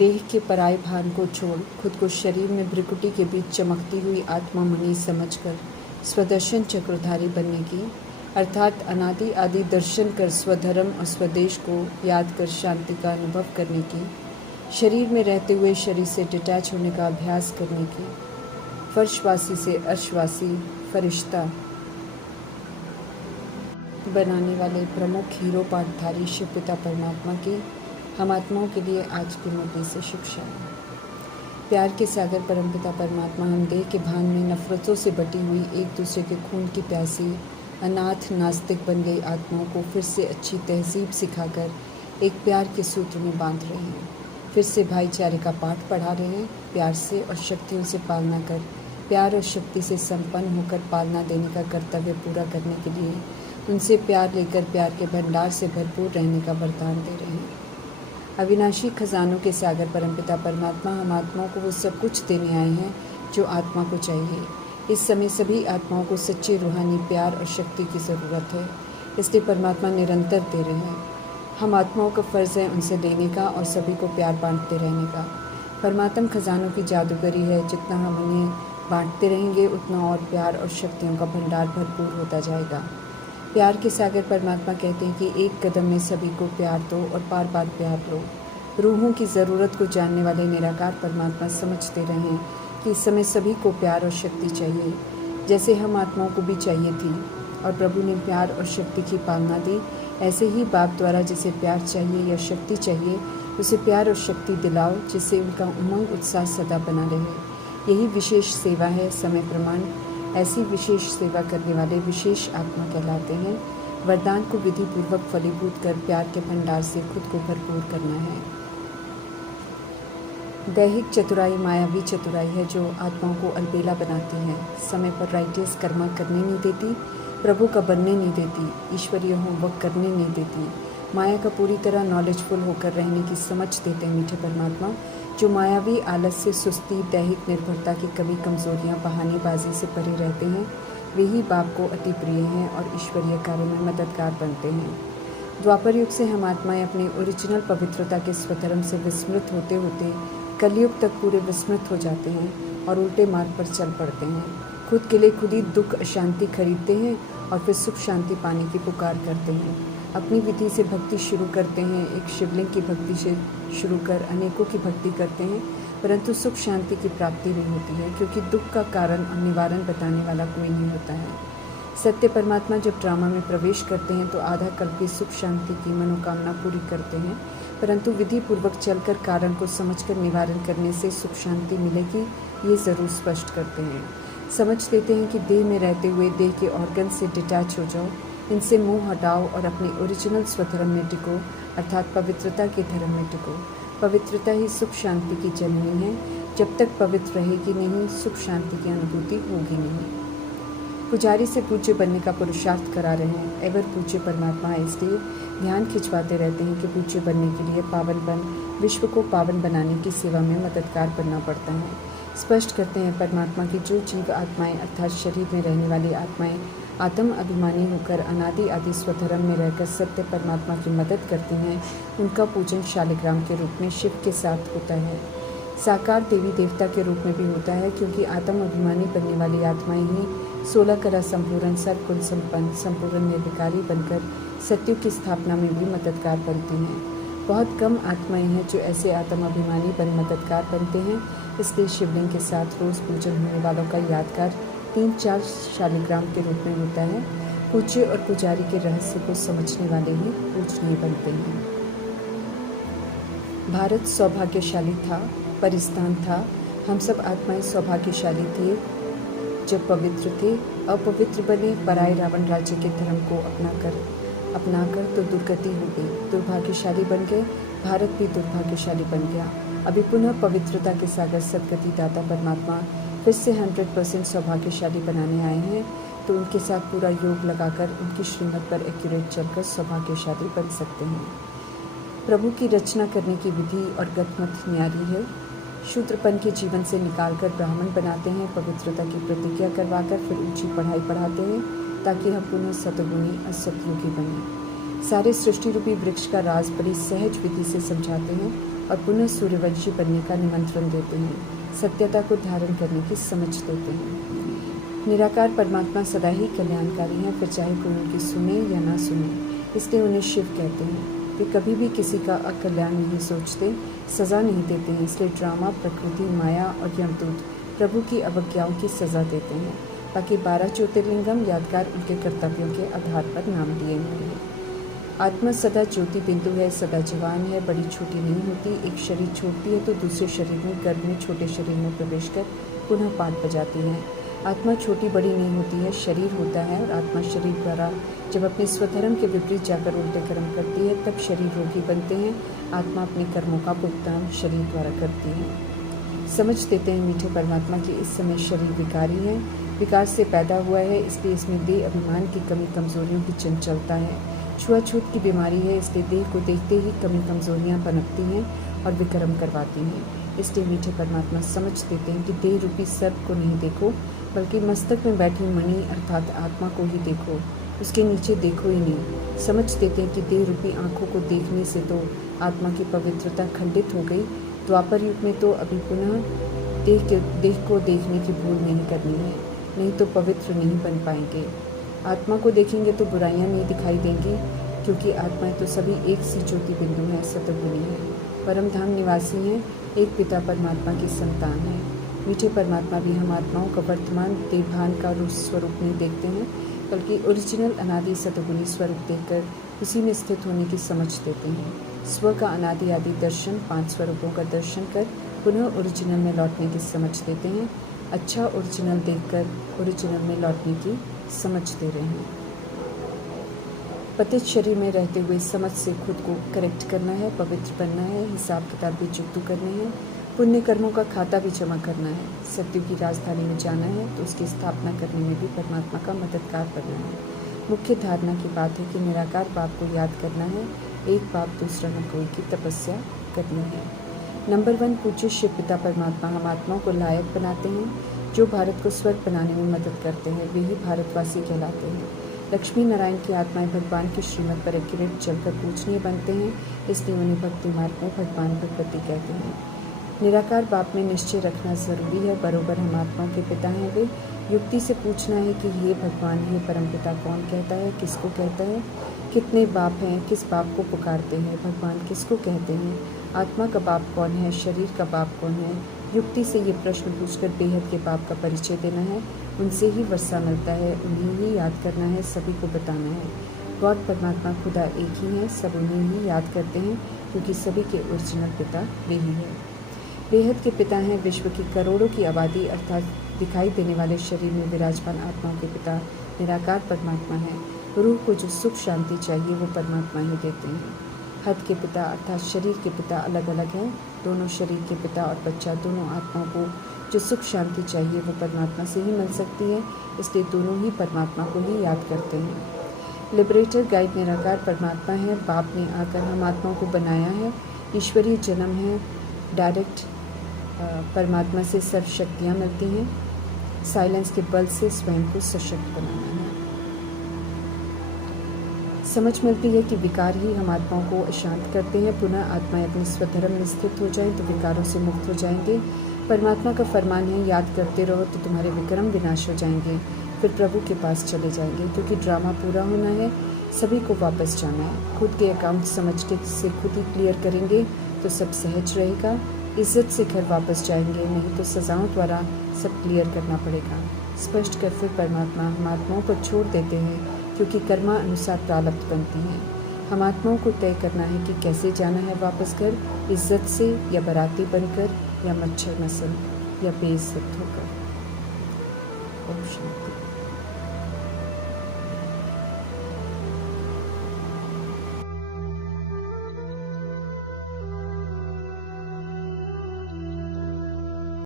देह के पराये भान को छोड़ खुद को शरीर में भ्रिकुटी के बीच चमकती हुई आत्मा मणि समझकर स्वदर्शन चक्रधारी बनने की, अर्थात अनादि आदि दर्शन कर स्वधर्म और स्वदेश को याद कर शांति का अनुभव करने की, शरीर में रहते हुए शरीर से डिटैच होने का अभ्यास करने की, फर्शवासी से अर्शवासी फरिश्ता बनाने वाले प्रमुख हीरो पाठधारी शिव पिता परमात्मा की हम आत्माओं के लिए आज की मुद्दे से शिक्षा है। प्यार के सागर परमपिता परमात्मा हम देह के भान में नफरतों से बटी हुई एक दूसरे के खून की प्यासी अनाथ नास्तिक बन गई आत्माओं को फिर से अच्छी तहजीब सिखाकर एक प्यार के सूत्र में बांध रहे हैं। फिर से भाईचारे का पाठ पढ़ा रहे हैं। प्यार से और शक्तियों से पालना कर प्यार और शक्ति से संपन्न होकर पालना देने का कर्तव्य पूरा करने के लिए उनसे प्यार लेकर प्यार के भंडार से भरपूर रहने का वरदान दे रहे हैं। अविनाशी खजानों के सागर परमपिता परमात्मा हम आत्माओं को वो सब कुछ देने आए हैं जो आत्मा को चाहिए। इस समय सभी आत्माओं को सच्चे रूहानी प्यार और शक्ति की ज़रूरत है, इसलिए परमात्मा निरंतर दे रहे हैं। हम आत्माओं का फ़र्ज़ है उनसे लेने का और सभी को प्यार बांटते रहने का। परमात्मा खजानों की जादूगरी है, जितना हम उन्हें बांटते रहेंगे उतना और प्यार और शक्तियों का भंडार भरपूर होता जाएगा। प्यार के सागर परमात्मा कहते हैं कि एक कदम में सभी को प्यार दो और बार बार प्यार लो। रूहों की ज़रूरत को जानने वाले निराकार परमात्मा समझते रहें कि इस समय सभी को प्यार और शक्ति चाहिए, जैसे हम आत्माओं को भी चाहिए थी और प्रभु ने प्यार और शक्ति की पालना दी। ऐसे ही बाप द्वारा जिसे प्यार चाहिए या शक्ति चाहिए उसे प्यार और शक्ति दिलाओ, जिससे उनका उमंग उत्साह सदा बना रहे। यही विशेष सेवा है। समय प्रमाण ऐसी विशेष सेवा करने वाले विशेष आत्मा कहलाते हैं। वरदान को विधि पूर्वक फलीभूत कर प्यार के भंडार से खुद को भरपूर करना है। दैहिक चतुराई मायावी चतुराई है जो आत्माओं को अलबेला बनाती है, समय पर राइटियस कर्मा करने नहीं देती, प्रभु का बनने नहीं देती, ईश्वरीय होमवर्क करने नहीं देती। माया का पूरी तरह नॉलेजफुल होकर रहने की समझ देते हैं मीठे परमात्मा। जो मायावी आलस्य, सुस्ती, दैहिक निर्भरता की कमी कमजोरियां, बहानेबाजी से परे रहते हैं, वे ही बाप को अति प्रिय हैं और ईश्वरीय कार्य में मददगार बनते हैं। द्वापर युग से हम आत्माएं अपनी ओरिजिनल पवित्रता के स्वधर्म से विस्मृत होते होते कलयुग तक पूरे विस्मृत हो जाते हैं और उल्टे मार्ग पर चल पड़ते हैं। खुद के लिए खुद ही दुख अशांति खरीदते हैं और फिर सुख शांति पाने की पुकार करते हैं। अपनी विधि से भक्ति शुरू करते हैं, एक शिवलिंग की भक्ति से शुरू कर अनेकों की भक्ति करते हैं, परंतु सुख शांति की प्राप्ति नहीं होती है, क्योंकि दुख का कारण और निवारण बताने वाला कोई नहीं होता है। सत्य परमात्मा जब ड्रामा में प्रवेश करते हैं तो आधा कल्प की सुख शांति की मनोकामना पूरी करते हैं, परंतु विधि पूर्वक चलकर कारण को समझकर निवारण करने से सुख शांति मिलेगी, ये ज़रूर स्पष्ट करते हैं। समझ देते हैं कि देह में रहते हुए देह के ऑर्गन से डिटैच हो जाओ, इनसे मुंह हटाओ और अपने ओरिजिनल स्वधर्म में टिको, अर्थात पवित्रता के धर्म में टिको। पवित्रता ही सुख शांति की जननी है। जब तक पवित्र रहेगी नहीं, सुख शांति की अनुभूति होगी नहीं। पुजारी से पूज्य बनने का पुरुषार्थ करा रहे हैं। एवर पूज्य परमात्मा इसलिए ध्यान खिंचवाते रहते हैं कि पूज्य बनने के लिए पावन बन विश्व को पावन बनाने की सेवा में मददगार बनना पड़ता है। स्पष्ट करते हैं परमात्मा की जो जीव आत्माएं अर्थात शरीर में रहने वाली आत्माएं आत्म अभिमानी होकर अनादि आदि स्वधर्म में रहकर सत्य परमात्मा की मदद करती हैं, उनका पूजन शालिग्राम के रूप में शिव के साथ होता है। साकार देवी देवता के रूप में भी होता है, क्योंकि आत्म अभिमानी बनने वाली आत्माएं ही 16 कला संपूर्ण सर्वकुल संपन्न संपूर्ण निर्विकारी बनकर सत्युग की स्थापना में भी मददगार बनती हैं। बहुत कम आत्माएं हैं जो ऐसे आत्म अभिमानी बन मददगार बनते हैं, इसलिए शिवलिंग के साथ रोज़ पूजन होने वालों का यादगार 3-4 शालिग्राम के रूप में होता है। पूज्य और पुजारी के रहस्य को समझने वाले ही पूजनीय बनते हैं। भारत सौभाग्यशाली था, परिस्तान था। हम सब आत्माएं सौभाग्यशाली थे जब पवित्र थे। अपवित्र बने, पराये रावण राज्य के धर्म को अपनाकर तो दुर्गति हो गई। दुर्भाग्यशाली बन गए, भारत भी दुर्भाग्यशाली बन गया। अभी पुनः पवित्रता के सागर सदगति दाता परमात्मा फिर से 100% सौभाग्यशाली बनाने आए हैं, तो उनके साथ पूरा योग लगाकर उनकी श्रीमत पर एक्यूरेट चलकर सौभाग्यशाली बन सकते हैं। प्रभु की रचना करने की विधि और गतमत न्यारी है। शूद्रपन के जीवन से निकालकर ब्राह्मण बनाते हैं, पवित्रता की प्रतिज्ञा करवाकर फिर ऊंची पढ़ाई पढ़ाते हैं, ताकि हम पुनः सतगुणी और सतयुगी बने। सारे सृष्टि रूपी वृक्ष का राज बड़ी सहज विधि से समझाते हैं। और पुनः सूर्यवंशी बनने का निमंत्रण देते हैं, सत्यता को धारण करने की समझ देते हैं। निराकार परमात्मा सदा ही कल्याणकारी हैं, फिर चाहे कोई उनकी सुने या ना सुने, इसलिए उन्हें शिव कहते हैं। वे कभी भी किसी का अकल्याण नहीं सोचते, सज़ा नहीं देते हैं, इसलिए ड्रामा, प्रकृति, माया और यमदूत प्रभु की अवज्ञाओं की सज़ा देते हैं। बाकी 12 ज्योतिर्लिंगम यादगार उनके कर्तव्यों के आधार पर नाम दिए हुए हैं। आत्मा सदा ज्योति बिंदु है, सदा जवान है, बड़ी छोटी नहीं होती। एक शरीर छोड़ती है तो दूसरे शरीर में, गर्भ में छोटे शरीर में प्रवेश कर पुनः पाठ बजाती है। आत्मा छोटी बड़ी नहीं होती है, शरीर होता है, और आत्मा शरीर द्वारा जब अपने स्वधर्म के विपरीत जाकर उल्टे कर्म करती है तब शरीर रोगी बनते हैं। आत्मा अपने कर्मों का भुगतान शरीर द्वारा करती है। समझ देते हैं मीठे परमात्मा की इस समय शरीर विकारी है, विकार से पैदा हुआ है, इसलिए इसमें देह अभिमान की कमी कमजोरियों की चंचलता है। छुआछूत की बीमारी है, इसलिए देह को देखते ही कमी कमजोरियां पनपती हैं और विक्रम करवाती हैं। इसलिए मीठे परमात्मा समझ देते हैं कि देह रूपी सर्प को नहीं देखो, बल्कि मस्तक में बैठी मणि अर्थात आत्मा को ही देखो, उसके नीचे देखो ही नहीं। समझ देते हैं कि देह रूपी आँखों को देखने से तो आत्मा की पवित्रता खंडित हो गई। द्वापर युग में तो अभी पुनः देह को देखने की भूल नहीं करनी है, नहीं तो पवित्र नहीं बन पाएंगे। आत्मा को देखेंगे तो बुराइयां नहीं दिखाई देंगी, क्योंकि आत्माएं तो सभी एक सी ज्योति बिंदु है, सतगुणी है, परम धाम निवासी हैं, एक पिता परमात्मा की संतान है। मीठे परमात्मा भी हम आत्माओं का वर्तमान देवभान का स्वरूप नहीं देखते हैं, बल्कि ओरिजिनल अनादि सतगुणी स्वरूप देखकर उसी में स्थित होने की समझ देते हैं। स्व का अनादि आदि दर्शन, 5 स्वरूपों का दर्शन कर पुनः ओरिजिनल में लौटने की समझ देते हैं। अच्छा ओरिजिनल देखकर ओरिजिनल में लौटने की समझ दे रहे हैं। पतित शरीर में रहते हुए समझ से खुद को करेक्ट करना है, पवित्र बनना है, हिसाब किताब भी चुकतू करने हैं, पुण्य कर्मों का खाता भी जमा करना है। सत्य की राजधानी में जाना है तो उसकी स्थापना करने में भी परमात्मा का मददगार बनना है। मुख्य धारणा की बात है कि निराकार बाप को याद करना है, एक बाप दूसरा न कोई की तपस्या करनी है। नंबर 1 पूज्य शिव पिता परमात्मा हम आत्माओं को लायक बनाते हैं। जो भारत को स्वर्ग बनाने में मदद करते हैं वे ही भारतवासी कहलाते हैं। लक्ष्मी नारायण की आत्माएं भगवान की श्रीमत पर एक्यूरेट चलकर पूजनीय बनते हैं, इसलिए उन्हें भक्ति मार्ग में भगवान भगवती कहते हैं। निराकार बाप में निश्चय रखना जरूरी है, बरोबर हम आत्माओं के पिता हैं। वे युक्ति से पूछना है कि ये भगवान, ये परमपिता कौन कहता है, किसको कहता है, कितने बाप हैं, किस बाप को पुकारते हैं, भगवान किसको कहते हैं, आत्मा का बाप कौन है, शरीर का बाप कौन है। युक्ति से ये प्रश्न पूछकर बेहद के बाप का परिचय देना है। उनसे ही वर्षा मिलता है, उन्हें ही याद करना है, सभी को बताना है। गॉड परमात्मा खुदा एक ही है, सब उन्हें ही याद करते हैं, क्योंकि सभी के ओरिजिनल पिता वे ही हैं। बेहद के पिता हैं विश्व की करोड़ों की आबादी अर्थात दिखाई देने वाले शरीर में विराजमान आत्माओं के पिता निराकार परमात्मा है। रूह को जो सुख शांति चाहिए वो परमात्मा ही देते हैं। हद के पिता अर्थात शरीर के पिता अलग अलग हैं। दोनों शरीर के पिता और बच्चा दोनों आत्माओं को जो सुख शांति चाहिए वो परमात्मा से ही मिल सकती है, इसलिए दोनों ही परमात्मा को ही याद करते हैं। लिबरेटर गाइड निराकार परमात्मा है। बाप ने आकर हम आत्माओं को बनाया है। ईश्वरीय जन्म है, डायरेक्ट परमात्मा से सर्व शक्तियाँ मिलती हैं। साइलेंस के बल से स्वयं को सशक्त बनाना है। समझ मिलती है कि विकार ही हम आत्माओं को अशांत करते हैं। पुनः आत्माएं अपने स्वधर्म में स्थित हो जाएं तो विकारों से मुक्त हो जाएंगे। परमात्मा का फरमान है, याद करते रहो तो तुम्हारे विक्रम विनाश हो जाएंगे, फिर प्रभु के पास चले जाएंगे, क्योंकि ड्रामा पूरा होना है, सभी को वापस जाना है। खुद के अकाउंट समझ के से खुद ही क्लियर करेंगे तो सब सहज रहेगा। इज्जत से घर वापस जाएंगे, नहीं तो सजाओं द्वारा सब क्लियर करना पड़ेगा। स्पष्ट कर फिर परमात्मा हम आत्माओं को छोड़ देते हैं, क्योंकि कर्मा अनुसार प्रारब्ध बनती हैं। हम आत्माओं को तय करना है कि कैसे जाना है वापस घर, इज्जत से या बराती बनकर या मच्छर नस्ल या बेइज्जत होकर। ओम शांति।